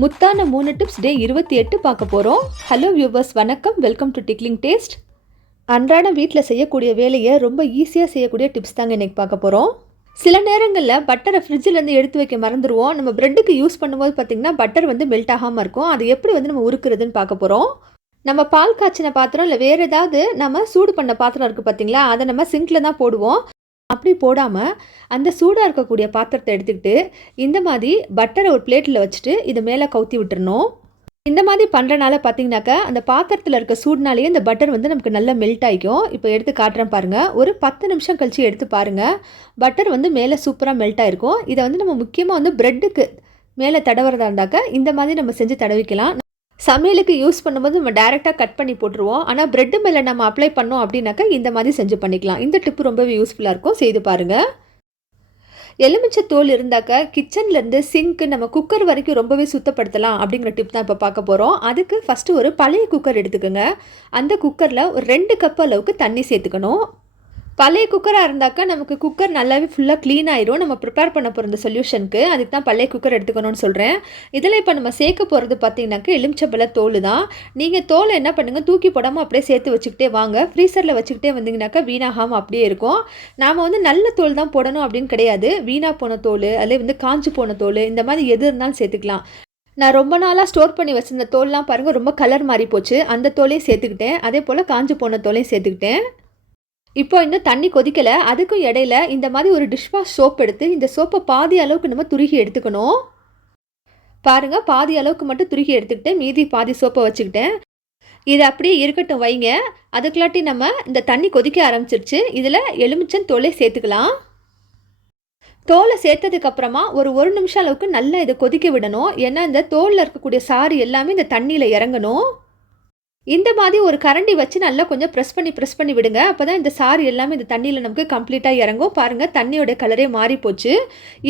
முத்தான 3 டிப்ஸ் டே 28 பார்க்க போகிறோம். ஹலோ வியூவர்ஸ், வணக்கம். Welcome to tickling taste. அன்றாட வீட்டில் செய்யக்கூடிய வேலையை ரொம்ப ஈஸியாக செய்யக்கூடிய டிப்ஸ் தாங்க இன்றைக்கி பார்க்க போகிறோம். சில நேரங்களில் பட்டரை ஃப்ரிட்ஜிலேருந்து எடுத்து வைக்க மறந்துடுவோம். நம்ம ப்ரெட்டுக்கு யூஸ் பண்ணும்போது பார்த்திங்கன்னா பட்டர் மெல்ட் ஆகாமல் இருக்கும். அது எப்படி நம்ம உருக்குறதுன்னு பார்க்க போகிறோம். நம்ம பால் காய்ச்சின பாத்திரம் இல்லை வேறு ஏதாவது நம்ம சூடு பண்ண பாத்திரம் இருக்குது பார்த்திங்களா, அதை நம்ம சிங்கில் தான் போடுவோம். அப்படி போடாமல் அந்த சூடாக இருக்கக்கூடிய பாத்திரத்தை எடுத்துக்கிட்டு இந்த மாதிரி பட்டரை ஒரு பிளேட்டில் வச்சுட்டு இதை மேலே கவுத்தி விட்டுறணும். இந்த மாதிரி பண்ணுறனால பார்த்தீங்கன்னாக்கா அந்த பாத்திரத்தில் இருக்க சூடுனாலேயே இந்த பட்டர் நமக்கு நல்லா மெல்ட் ஆகிக்கும். இப்போ எடுத்து காட்டுறேன் பாருங்கள். ஒரு 10 நிமிஷம் கழித்து எடுத்து பாருங்கள். பட்டர் மேலே சூப்பராக மெல்ட் ஆகிருக்கும். இதை நம்ம முக்கியமாக ப்ரெட்டுக்கு மேலே தடவுறதா இருந்தாக்கா இந்த மாதிரி நம்ம செஞ்சு தடவிக்கலாம். சமையலுக்கு யூஸ் பண்ணும்போது நம்ம டேரெக்டாக கட் பண்ணி போட்டுருவோம். ஆனால் ப்ரெட்டு மேலே நம்ம அப்ளை பண்ணோம் அப்படின்னாக்கா இந்த மாதிரி செஞ்சு பண்ணிக்கலாம். இந்த டிப்பு ரொம்பவே யூஸ்ஃபுல்லாக இருக்கும், செய்து பாருங்கள். எலுமிச்சை தோல் இருந்தாக்கா கிச்சன்லேருந்து சிங்க்கு நம்ம குக்கர் வரைக்கும் ரொம்பவே சுத்தப்படுத்தலாம் அப்படிங்கிற டிப் தான் இப்போ பார்க்க போகிறோம். அதுக்கு ஃபஸ்ட்டு ஒரு பழைய குக்கர் எடுத்துக்கோங்க. அந்த குக்கரில் ஒரு 2 கப் அளவுக்கு தண்ணி சேர்த்துக்கணும். பழைய குக்கராக இருந்தாக்கா நமக்கு குக்கர் நல்லாவே ஃபுல்லாக க்ளீன் ஆயிரும். நம்ம ப்ரிப்பேர் பண்ண போகிற இந்த சொல்யூஷனுக்கு அதுக்கு தான் பழைய குக்கர் எடுத்துக்கணும்னு சொல்கிறேன். இதில் இப்போ நம்ம சேர்க்க போகிறது பார்த்திங்கனாக்கா எலுமிச்சம்பழ தோல் தான். நீங்கள் தோலை என்ன பண்ணுங்கள், தூக்கி போடாமல் அப்படியே சேர்த்து வச்சுக்கிட்டே வாங்க. ஃப்ரீசரில் வச்சுக்கிட்டே வந்தீங்கன்னாக்கா வீணாகாமல் அப்படியே இருக்கும். நாம் நல்ல தோல் தான் போடணும் அப்படின்னு கிடையாது. வீணாக போன தோல் அதில் காஞ்சு போன தோல் இந்த மாதிரி எது இருந்தாலும் சேர்த்துக்கலாம். நான் ரொம்ப நாளாக ஸ்டோர் பண்ணி வச்சுருந்த தோல்லாம் பாருங்கள் ரொம்ப கலர் மாறி போச்சு. அந்த தோலையும் சேர்த்துக்கிட்டேன். அதே போல் காஞ்சு போன தோலையும் சேர்த்துக்கிட்டேன். இப்போ இன்னும் தண்ணி கொதிக்கலை. அதுக்கும் இடையில இந்த மாதிரி ஒரு டிஷ் வாஷ் சோப் எடுத்து இந்த சோப்பை பாதி அளவுக்கு நம்ம துருகி எடுத்துக்கணும். பாருங்கள், பாதி அளவுக்கு மட்டும் துருகி எடுத்துக்கிட்டேன். மீதி பாதி சோப்பை வச்சுக்கிட்டேன். இது அப்படியே இருக்கட்டும் வைங்க. அதுக்குள்ளாட்டி நம்ம இந்த தண்ணி கொதிக்க ஆரம்பிச்சிருச்சு. இதில் எலுமிச்சம் தோலை சேர்த்துக்கலாம். தோலை சேர்த்ததுக்கப்புறமா ஒரு நிமிஷம் அளவுக்கு நல்லா இதை கொதிக்க விடணும். ஏன்னா இந்த தோலில் இருக்கக்கூடிய சாறு எல்லாமே இந்த தண்ணியில் இறங்கணும். இந்த மாதிரி ஒரு கரண்டி வச்சு நல்லா கொஞ்சம் ப்ரெஸ் பண்ணி விடுங்க. அப்போ தான் இந்த சாறு எல்லாமே இந்த தண்ணியில் நமக்கு கம்ப்ளீட்டாக இறங்கும். பாருங்கள், தண்ணியோட கலரே மாறி போச்சு.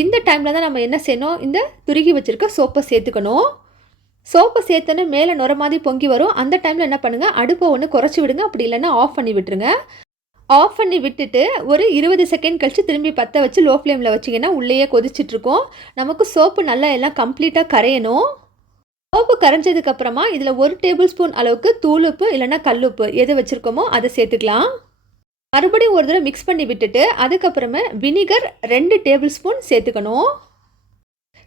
இந்த டைமில் தான் நம்ம என்ன செய்யணும், இந்த துருகி வச்சுருக்க சோப்பை சேர்த்துக்கணும். சோப்பை சேர்த்தோன்னே மேலே நுர மாதிரி பொங்கி வரும். அந்த டைமில் என்ன பண்ணுங்கள், அடுப்பை ஒன்று குறைச்சி விடுங்க. அப்படி இல்லைன்னா ஆஃப் பண்ணி விட்டுருங்க. ஆஃப் பண்ணி விட்டுட்டு ஒரு 20 செகண்ட் கழித்து திரும்பி பற்ற வச்சு லோ ஃப்ளேமில் வச்சிங்கன்னா உள்ளேயே கொதிச்சிட்ருக்கோம். நமக்கு சோப்பு நல்லா எல்லாம் கம்ப்ளீட்டாக கரையணும். சோப்பு கரைஞ்சதுக்கப்புறமா இதில் 1 டேபிள் ஸ்பூன் அளவுக்கு தூளுப்பு இல்லைன்னா கல்லுப்பு எது வச்சுருக்கோமோ அதை சேர்த்துக்கலாம். மறுபடியும் ஒரு தடவை மிக்ஸ் பண்ணி விட்டுட்டு அதுக்கப்புறமா வினிகர் 2 டேபிள் ஸ்பூன் சேர்த்துக்கணும்.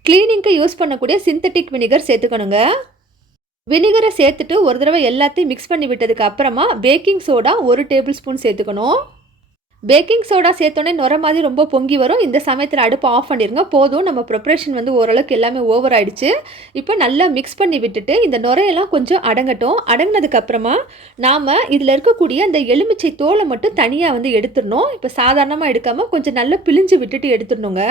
க்ளீனிங்க்கு யூஸ் பண்ணக்கூடிய சிந்தட்டிக் வினிகர் சேர்த்துக்கணுங்க. வினிகரை சேர்த்துட்டு ஒரு தடவை எல்லாத்தையும் மிக்ஸ் பண்ணி விட்டதுக்கு அப்புறமா பேக்கிங் சோடா 1 டேபிள் ஸ்பூன் சேர்த்துக்கணும். பேக்கிங் சோடா சேர்த்தோன்னே நுர மாதிரி ரொம்ப பொங்கி வரும். இந்த சமயத்தில் அடுப்பை ஆஃப் பண்ணிடுங்க. போதும், நம்ம ப்ரிப்ரேஷன் ஓரளவுக்கு எல்லாமே ஓவர் ஆகிடுச்சு. இப்போ நல்லா மிக்ஸ் பண்ணி விட்டுட்டு இந்த நுரையெல்லாம் கொஞ்சம் அடங்கட்டும். அடங்கினதுக்கப்புறமா நாம் இதில் இருக்கக்கூடிய அந்த எலுமிச்சை தோலை மட்டும் தனியாக எடுத்துடணும். இப்போ சாதாரணமாக எடுக்காமல் கொஞ்சம் நல்லா பிழிஞ்சு விட்டுட்டு எடுத்துடணுங்க.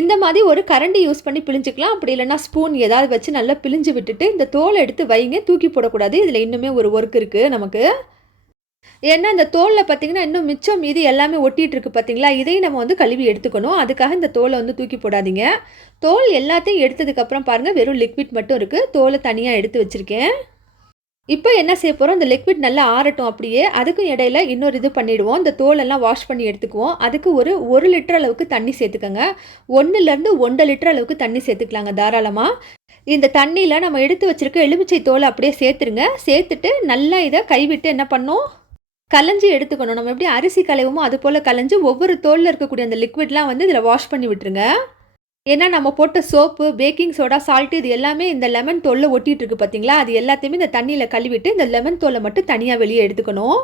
இந்த மாதிரி ஒரு கரண்டி யூஸ் பண்ணி பிழிஞ்சிக்கலாம். அப்படி இல்லைன்னா ஸ்பூன் ஏதாவது வச்சு நல்லா பிழிஞ்சு விட்டுட்டு இந்த தோலை எடுத்து வைங்க. தூக்கி போடக்கூடாது. இதில் இன்னுமே ஒரு ஒர்க் இருக்குது நமக்கு. ஏன்னா இந்த தோலில் பார்த்திங்கன்னா இன்னும் மிச்சம் மீதி எல்லாமே ஒட்டிகிட்டு இருக்குது பார்த்திங்களா. இதையும் நம்ம கழுவி எடுத்துக்கணும். அதுக்காக இந்த தோலை தூக்கி போடாதீங்க. தோல் எல்லாத்தையும் எடுத்ததுக்கப்புறம் பாருங்கள், வெறும் லிக்விட் மட்டும் இருக்குது. தோலை தனியாக எடுத்து வச்சுருக்கேன். இப்போ என்ன செய்ய போகிறோம், இந்த லிக்விட் நல்லா ஆறட்டும். அப்படியே அதுக்கும் இடையில இன்னொரு இது பண்ணிவிடுவோம். இந்த தோலெல்லாம் வாஷ் பண்ணி எடுத்துக்குவோம். அதுக்கு ஒரு 1 லிட்டர் அளவுக்கு தண்ணி சேர்த்துக்கோங்க. 1லேருந்து 1.5 லிட்டர் அளவுக்கு தண்ணி சேர்த்துக்கலாங்க தாராளமாக. இந்த தண்ணியில் நம்ம எடுத்து வச்சுருக்க எலுமிச்சை தோலை அப்படியே சேர்த்துருங்க. சேர்த்துட்டு நல்லா இதை கைவிட்டு என்ன பண்ணோம், கலைஞ்சி எடுத்துக்கணும். நம்ம எப்படி அரிசி களைவோமோ அது போல் கலைஞ்சி ஒவ்வொரு தோலில் இருக்கக்கூடிய அந்த லிக்விட்லாம் இதில் வாஷ் பண்ணி விட்டுருங்க. ஏன்னா நம்ம போட்ட சோப்பு, பேக்கிங் சோடா, சால்ட்டு இது எல்லாமே இந்த லெமன் தோலில் ஒட்டிகிட்டு இருக்குது பார்த்தீங்களா. அது எல்லாத்தையுமே இந்த தண்ணியில் கழுவிட்டு இந்த லெமன் தோலை மட்டும் தனியாக வெளியே எடுத்துக்கணும்.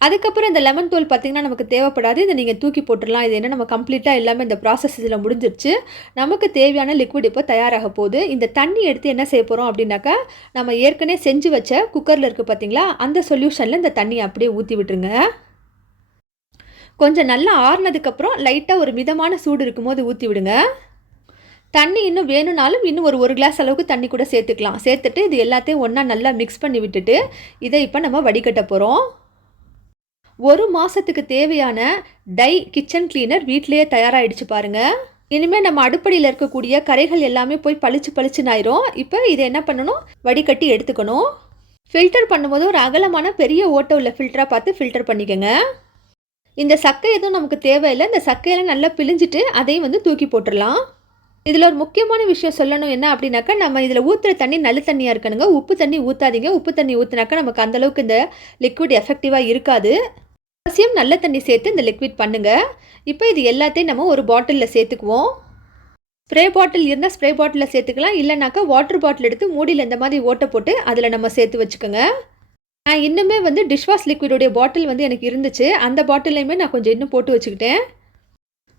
அதுக்கப்புறம் இந்த லெமன் தோல் பார்த்திங்கன்னா நமக்கு தேவைப்படாது. இதை நீங்கள் தூக்கி போட்டுடலாம். இது என்ன நம்ம கம்ப்ளீட்டாக எல்லாமே இந்த ப்ராசஸ் இதில் முடிஞ்சிருச்சு. நமக்கு தேவையான லிக்விட் இப்போ தயாராக போகுது. இந்த தண்ணி எடுத்து என்ன செய்ய போகிறோம் அப்படின்னாக்கா, நம்ம ஏற்கனவே செஞ்சு வச்ச குக்கரில் இருக்குது பார்த்திங்களா, அந்த சொல்யூஷனில் இந்த தண்ணியை அப்படியே ஊற்றி விட்டுருங்க. கொஞ்சம் நல்லா ஆறுனதுக்கப்புறம் லைட்டாக ஒரு மிதமான சூடு இருக்கும்போது ஊற்றி விடுங்க. தண்ணி இன்னும் வேணும்னாலும் இன்னும் ஒரு கிளாஸ் அளவுக்கு தண்ணி கூட சேர்த்துக்கலாம். சேர்த்துட்டு இது எல்லாத்தையும் ஒன்றா நல்லா மிக்ஸ் பண்ணி விட்டுட்டு இதை இப்போ நம்ம வடிகட்ட போகிறோம். 1 மாதத்துக்கு தேவையான டை கிச்சன் கிளீனர் வீட்டிலேயே தயாராகிடுச்சு பாருங்கள். இனிமேல் நம்ம அடுப்படியில் இருக்கக்கூடிய கரைகள் எல்லாமே போய் பளிச்சுன்னு ஆயிரும். இப்போ இதை என்ன பண்ணணும், வடிகட்டி எடுத்துக்கணும். ஃபில்டர் பண்ணும்போது ஒரு அகலமான பெரிய ஓட்டை உள்ள ஃபில்டராக பார்த்து ஃபில்டர் பண்ணிக்கோங்க. இந்த சக்கை எதுவும் நமக்கு தேவையில்லை. இந்த சக்கையெல்லாம் நல்லா பிழிஞ்சிட்டு அதையும் தூக்கி போட்டுடலாம். இதில் ஒரு முக்கியமான விஷயம் சொல்லணும் என்ன அப்படின்னாக்கா, நம்ம இதில் ஊற்றுற தண்ணி நல்ல தண்ணியாக இருக்கணுங்க. உப்பு தண்ணி ஊற்றாதீங்க. உப்பு தண்ணி ஊற்றுனாக்கா நமக்கு அந்தளவுக்கு இந்த லிக்விட் எஃபெக்டிவாக இருக்காது. அவசியம் நல்ல தண்ணி சேர்த்து இந்த லிக்விட் பண்ணுங்க. இப்போ இது எல்லாத்தையும் நம்ம ஒரு பாட்டிலில் சேர்த்துக்குவோம். ஸ்ப்ரே பாட்டில் இருந்தால் ஸ்ப்ரே பாட்டிலில் சேர்த்துக்கலாம். இல்லைனாக்கா வாட்டர் பாட்டில் எடுத்து மூடியில் இந்த மாதிரி ஓட்டை போட்டு அதில் நம்ம சேர்த்து வச்சுக்கோங்க. நான் இன்னுமே டிஷ்வாஷ் லிக்விடோடைய பாட்டில் எனக்கு இருந்துச்சு. அந்த பாட்டிலையுமே நான் கொஞ்சம் இன்னும் போட்டு வச்சுக்கிட்டேன்.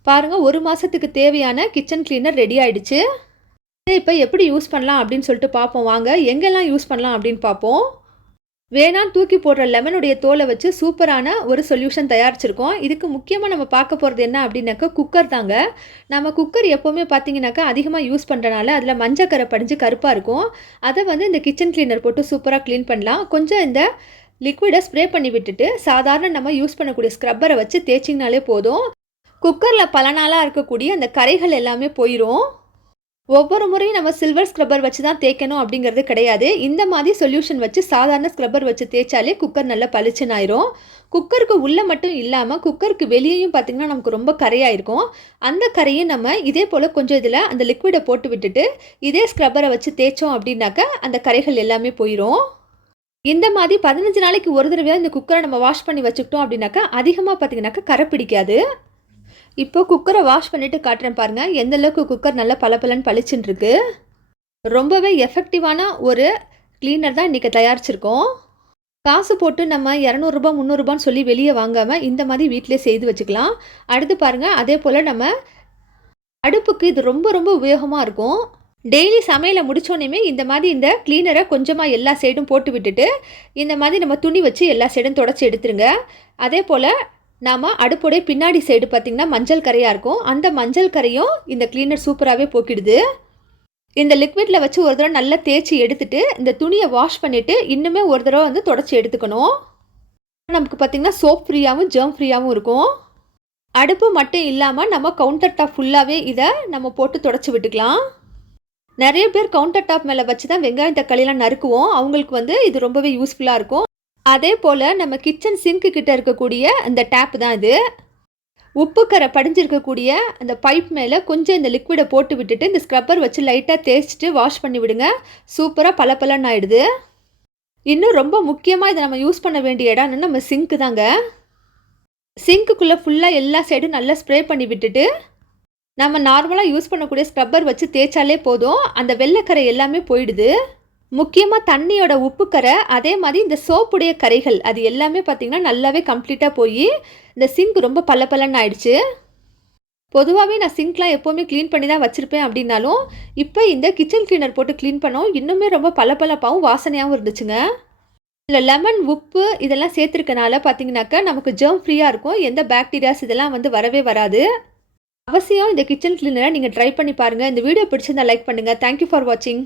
பாருங்கள், 1 மாதத்துக்கு தேவையான கிச்சன் கிளீனர் ரெடி ஆகிடுச்சு. இப்போ எப்படி யூஸ் பண்ணலாம் அப்படின்னு சொல்லிட்டு பார்ப்போம் வாங்க. எங்கெல்லாம் யூஸ் பண்ணலாம் அப்படின்னு பார்ப்போம். வேணான்னு தூக்கி போடுற லெமனுடைய தோலை வச்சு சூப்பரான ஒரு சொல்யூஷன் தயாரிச்சிருக்கோம். இதுக்கு முக்கியமாக நம்ம பார்க்க போகிறது என்ன அப்படின்னாக்கா குக்கர் தாங்க. நம்ம குக்கர் எப்போவுமே பார்த்தீங்கன்னாக்கா அதிகமாக யூஸ் பண்ணுறனால அதில் மஞ்சக்கரை படிஞ்சு கருப்பாக இருக்கும். அதை இந்த கிச்சன் கிளீனர் போட்டு சூப்பராக க்ளீன் பண்ணலாம். கொஞ்சம் இந்த லிக்விடை ஸ்ப்ரே பண்ணி விட்டுட்டு சாதாரண நம்ம யூஸ் பண்ணக்கூடிய ஸ்க்ரப்பரை வச்சு தேய்ச்சிங்கனாலே போதும். குக்கரில் பல நாளாக இருக்கக்கூடிய அந்த கரைகள் எல்லாமே போயிடும். ஒவ்வொரு முறையும் நம்ம சில்வர் ஸ்க்ரப்பர் வச்சு தான் தேய்க்கணும் அப்படிங்கிறது கிடையாது. இந்த மாதிரி சொல்யூஷன் வச்சு சாதாரண ஸ்க்ரப்பர் வச்சு தேய்ச்சாலே குக்கர் நல்லா பளிச்சுன்னு ஆயிரும். குக்கருக்கு உள்ளே மட்டும் இல்லாமல் குக்கருக்கு வெளியேயும் பார்த்திங்கன்னா நமக்கு ரொம்ப கரையாயிருக்கும். அந்த கரையும் நம்ம இதே போல் கொஞ்சம் இதில் அந்த லிக்விடை போட்டு விட்டுட்டு இதே ஸ்க்ரப்பரை வச்சு தேய்ச்சோம் அப்படின்னாக்கா அந்த கரைகள் எல்லாமே போயிடும். இந்த மாதிரி 15 நாளைக்கு ஒரு தடவையாக இந்த குக்கரை நம்ம வாஷ் பண்ணி வச்சுக்கிட்டோம் அப்படின்னாக்கா அதிகமாக பார்த்திங்கனாக்கா கரை பிடிக்காது. இப்போ குக்கரை வாஷ் பண்ணிவிட்டு காட்டுறேன் பாருங்கள், எந்தளவுக்கு குக்கர் நல்லா பளபளன்னு பளிச்சுன்னு இருக்கு. ரொம்பவே எஃபெக்டிவான ஒரு க்ளீனர் தான் இன்றைக்கி தயாரிச்சிருக்கோம். காசு போட்டு நம்ம 200 ரூபா 300 ரூபான்னு சொல்லி வெளியே வாங்காமல் இந்த மாதிரி வீட்டிலே செய்து வச்சுக்கலாம். அடுத்து பாருங்கள், அதே போல் நம்ம அடுப்புக்கு இது ரொம்ப ரொம்ப உபயோகமாக இருக்கும். டெய்லி சமையலை முடித்தோன்னே இந்த மாதிரி இந்த க்ளீனரை கொஞ்சமாக எல்லா சைடும் போட்டு விட்டுட்டு இந்த மாதிரி நம்ம துணி வச்சு எல்லா சைடும் தொடச்சி எடுத்துருங்க. அதே போல் நாம் அடுப்புடைய பின்னாடி சைடு பார்த்திங்கன்னா மஞ்சள் கரையாக இருக்கும். அந்த மஞ்சள் கரையும் இந்த க்ளீனர் சூப்பராகவே போக்கிடுது. இந்த லிக்விடில் வச்சு ஒரு தடவை நல்லா தேய்ச்சி எடுத்துகிட்டு இந்த துணியை வாஷ் பண்ணிவிட்டு இன்னுமே ஒரு தடவை தொடச்சி எடுத்துக்கணும். நமக்கு பார்த்திங்கன்னா சோப் ஃப்ரீயாகவும் ஜெர்ம் ஃப்ரீயாகவும் இருக்கும். அடுப்பு மட்டும் இல்லாமல் நம்ம கவுண்டர் டாப் ஃபுல்லாகவே இதை நம்ம போட்டு தொடச்சி விட்டுக்கலாம். நிறைய பேர் கவுண்டர் டாப் மேலே வச்சு தான் வெங்காயம் தக்காளிலாம் நறுக்குவோம். அவங்களுக்கு இது ரொம்பவே யூஸ்ஃபுல்லாக இருக்கும். அதே போல் நம்ம கிச்சன் சிங்க்கு கிட்ட இருக்கக்கூடிய இந்த டேப் தான் இது. உப்பு கரை படிஞ்சிருக்கக்கூடிய அந்த பைப் மேலே கொஞ்சம் இந்த லிக்விடை போட்டு விட்டுட்டு இந்த ஸ்க்ரப்பர் வச்சு லைட்டாக தேய்ச்சிட்டு வாஷ் பண்ணி விடுங்க. சூப்பராக பளபளன்னு ஆகிடுது. இன்னும் ரொம்ப முக்கியமாக இதை நம்ம யூஸ் பண்ண வேண்டிய இடம்னு நம்ம சிங்க்கு தாங்க. சிங்க்குள்ளே ஃபுல்லாக எல்லா சைடும் நல்லா ஸ்ப்ரே பண்ணி விட்டுட்டு நம்ம நார்மலாக யூஸ் பண்ணக்கூடிய ஸ்க்ரப்பர் வச்சு தேய்ச்சாலே போதும். அந்த வெள்ளைக்கரை எல்லாமே போயிடுது. முக்கியமாக தண்ணியோட உப்பு கரை, அதே மாதிரி இந்த சோப்புடைய கரைகள், அது எல்லாமே பார்த்திங்கன்னா நல்லாவே கம்ப்ளீட்டாக போய் இந்த சிங்க் ரொம்ப பளபளன்னு ஆயிடுச்சு. பொதுவாகவே நான் சிங்க்லாம் எப்போவுமே க்ளீன் பண்ணி தான் வச்சுருப்பேன். அப்படின்னாலும் இப்போ இந்த கிச்சன் க்ளீனர் போட்டு க்ளீன் பண்ணோம் இன்னுமே ரொம்ப பளபளப்பாகவும் வாசனையாகவும் இருந்துச்சுங்க. இதில் லெமன் உப்பு இதெல்லாம் சேர்த்துருக்கனால பார்த்திங்கனாக்கா நமக்கு ஜெர்ம் ஃப்ரீயாக இருக்கும். எந்த பாக்டீரியாஸ் இதெல்லாம் வரவே வராது. அவசியம் இந்த கிச்சன் க்ளீனரை நீங்கள் ட்ரை பண்ணி பாருங்கள். இந்த வீடியோ பிடிச்சிருந்தா லைக் பண்ணுங்கள். தேங்க்யூ ஃபார் வாட்சிங்.